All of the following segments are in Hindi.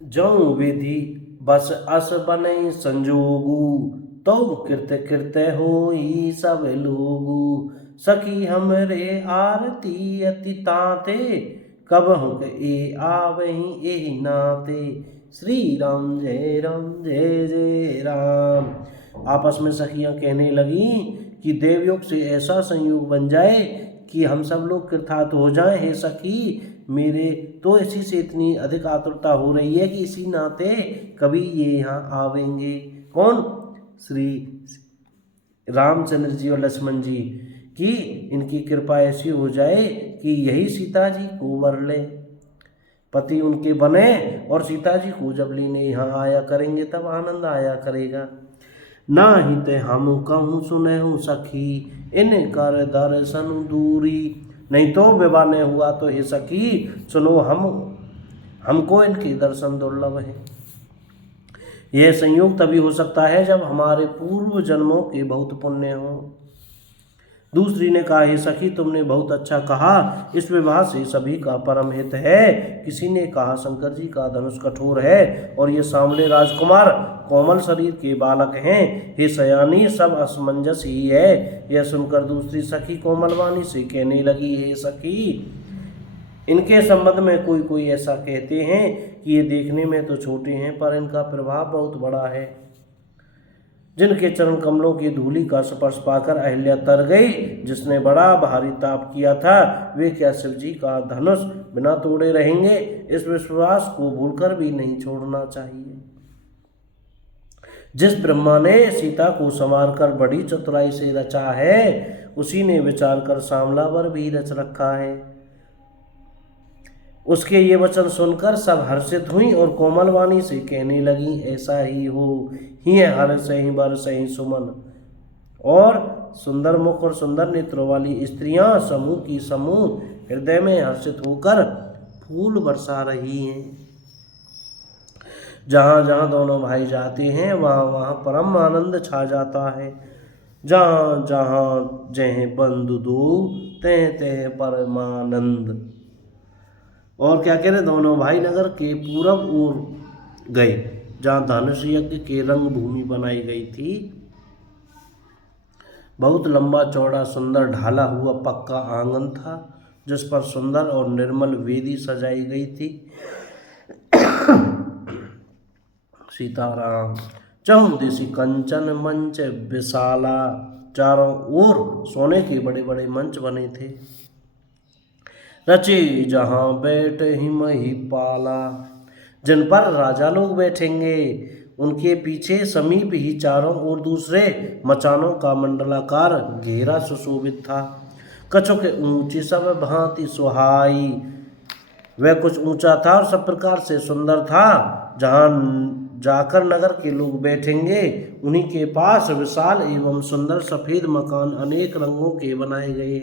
जौं विधि बस अस बनई संजोगु, तो कृत कृत होई सब लोगु। सखी हमरे आरती अति ताते, कबहुँ ए आवहीं एहि नाते। श्री राम जय जय राम। आपस में सखियां कहने लगी कि देवयोग से ऐसा संयोग बन जाए कि हम सब लोग कृतार्थ हो जाएं। हे सखी, मेरे तो इसी से इतनी अधिक आतुरता हो रही है कि इसी नाते कभी ये यहाँ आवेंगे। कौन? श्री रामचंद्र जी और लक्ष्मण जी, कि इनकी कृपा ऐसी हो जाए कि यही सीता जी को वर ले, पति उनके बने और सीता जी को जब लेने यहाँ आया करेंगे तब आनंद आया करेगा। ना ही ते हम कहूँ सुनहु सखी, इन कर दर्शन दूरी। नहीं तो विवाह नहीं हुआ तो हे सखी सुनो, हमको इनके दर्शन दुर्लभ है। यह संयोग तभी हो सकता है जब हमारे पूर्व जन्मों के बहुत पुण्य हो। दूसरी ने कहा, हे सखी तुमने बहुत अच्छा कहा, इस विवाह से सभी का परम हित है। किसी ने कहा, शंकर जी का धनुष कठोर है और ये सांवले राजकुमार कोमल शरीर के बालक हैं। हे सयानी, सब असमंजस ही है। यह सुनकर दूसरी सखी कोमलवाणी से कहने लगी, हे सखी, इनके संबंध में कोई कोई ऐसा कहते हैं कि ये देखने में तो छोटे हैं पर इनका प्रभाव बहुत बड़ा है। जिनके चरण कमलों की धूलि का स्पर्श पाकर अहिल्या तर गई, जिसने बड़ा भारी ताप किया था, वे क्या शिव जी का धनुष बिना तोड़े रहेंगे? इस विश्वास को भूलकर भी नहीं छोड़ना चाहिए। जिस ब्रह्मा ने सीता को संवार कर बड़ी चतुराई से रचा है, उसी ने विचार कर सांवला वर भी रच रखा है। उसके ये वचन सुनकर सब हर्षित हुई और कोमलवाणी से कहने लगी, ऐसा ही हो, ही हर सही बर सही सुमन। और सुंदर मुख और सुंदर नेत्रों वाली स्त्रियां समूह की समूह हृदय में हर्षित होकर फूल बरसा रही हैं। जहाँ जहाँ दोनों भाई जाते हैं वहाँ वहाँ परम आनंद छा जाता है। जहाँ जहाँ जह बंधु दो, तह तह परमानंद। और क्या कह रहे, दोनों भाई नगर के पूरब ओर गए, जहाँ धनुष यज्ञ के रंग भूमि बनाई गई थी। बहुत लंबा चौड़ा सुंदर ढाला हुआ पक्का आंगन था, जिस पर सुंदर और निर्मल वेदी सजाई गई थी। सीताराम। चहुदिशि कंचन मंच विशाला, चारों ओर सोने के बड़े बड़े मंच बने थे। रचे जहाँ बैठ ही महिपाला, जिन पर राजा लोग बैठेंगे, उनके पीछे समीप ही चारों ओर दूसरे मचानों का मंडलाकार घेरा सुशोभित था। कछुक ऊंची सब भांति सुहाई, वह कुछ ऊंचा था और सब प्रकार से सुंदर था। जहाँ जाकर नगर के लोग बैठेंगे, उन्हीं के पास विशाल एवं सुंदर सफेद मकान अनेक रंगों के बनाए गए।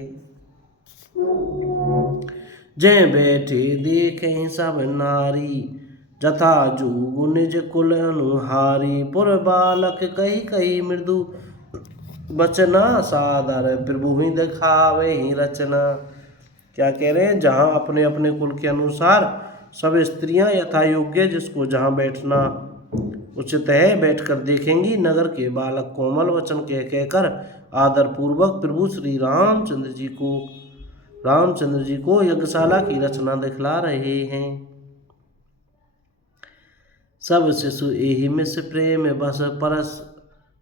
जय बैठे देखें सब नारी, जथा जुगु निज कुल अनुहारी। पुर बालक कही कही मृदु बचना, सादर प्रभु ही दिखावे ही रचना। क्या कह रहे हैं, जहाँ अपने अपने कुल के अनुसार सब स्त्रियां यथा योग्य जिसको जहाँ बैठना उचित है बैठकर देखेंगी। नगर के बालक कोमल वचन कह कहकर आदर पूर्वक प्रभु श्री रामचंद्र जी को यज्ञशाला की रचना दिखला रहे हैं। सब शिशु एहि मिस प्रेम बस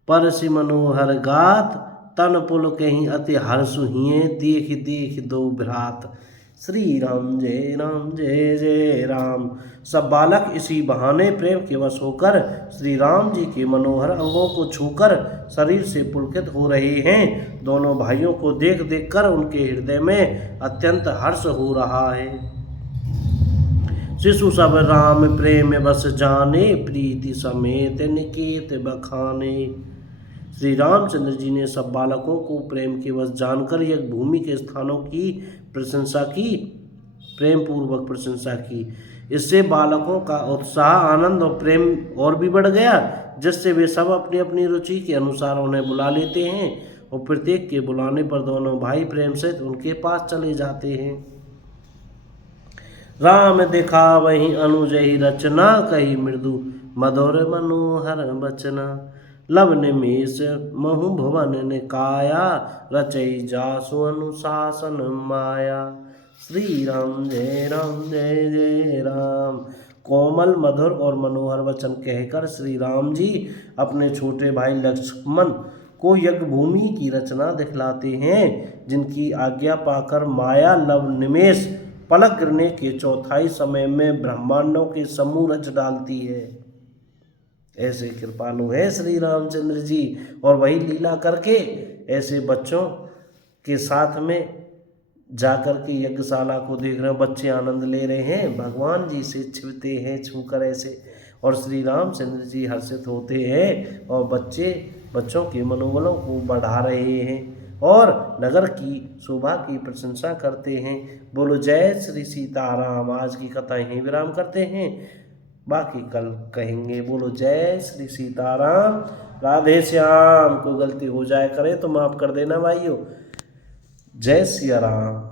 परसि मनोहर गात, तन पुल कहीं अति हर्षु हिये, देख देख दो भ्रात। श्री राम जय जय राम। सब बालक इसी बहाने प्रेम के वश होकर श्री राम जी के मनोहर अंगों को छूकर शरीर से पुलकित हो रहे हैं। दोनों भाइयों को देख देख कर उनके हृदय में अत्यंत हर्ष हो रहा है। शिशु सब राम प्रेम बस जाने, प्रीति समेत निकेत बखाने। श्री रामचंद्र जी ने सब बालकों को प्रेम के वश जानकर यज्ञ भूमि के स्थानों की प्रशंसा की, प्रेम पूर्वक प्रशंसा की। इससे बालकों का उत्साह, आनंद और प्रेम और भी बढ़ गया, जिससे वे सब अपनी अपनी रुचि के अनुसार उन्हें बुला लेते हैं और प्रत्येक के बुलाने पर दोनों भाई प्रेम सहित उनके पास चले जाते हैं। राम दिखा वही अनुज ही रचना, कही मृदु मधुर मनोहर बचना। लब निमेष महु भुवन निकाया, रचई जासु अनुशासन माया। श्री राम जय जय राम। कोमल मधुर और मनोहर वचन कहकर श्री राम जी अपने छोटे भाई लक्ष्मण को यज्ञ भूमि की रचना दिखलाते हैं, जिनकी आज्ञा पाकर माया लव निमेष पलक गिरने के चौथाई समय में ब्रह्मांडों के समूह रच डालती है। ऐसे कृपालु है श्री रामचंद्र जी, और वही लीला करके ऐसे बच्चों के साथ में जाकर के यज्ञशाला को देख रहे हैं, बच्चे आनंद ले रहे हैं, भगवान जी से छूते हैं छूकर ऐसे, और श्री रामचंद्र जी हर्षित होते हैं और बच्चों के मनोबलों को बढ़ा रहे हैं और नगर की शोभा की प्रशंसा करते हैं। बोलो जय श्री सीताराम। आज की कथा यहीं विराम करते हैं, बाकी कल कहेंगे। बोलो जय श्री सीताराम। राधे श्याम। कोई गलती हो जाए करे तो माफ कर देना भाइयों। जय सिया राम।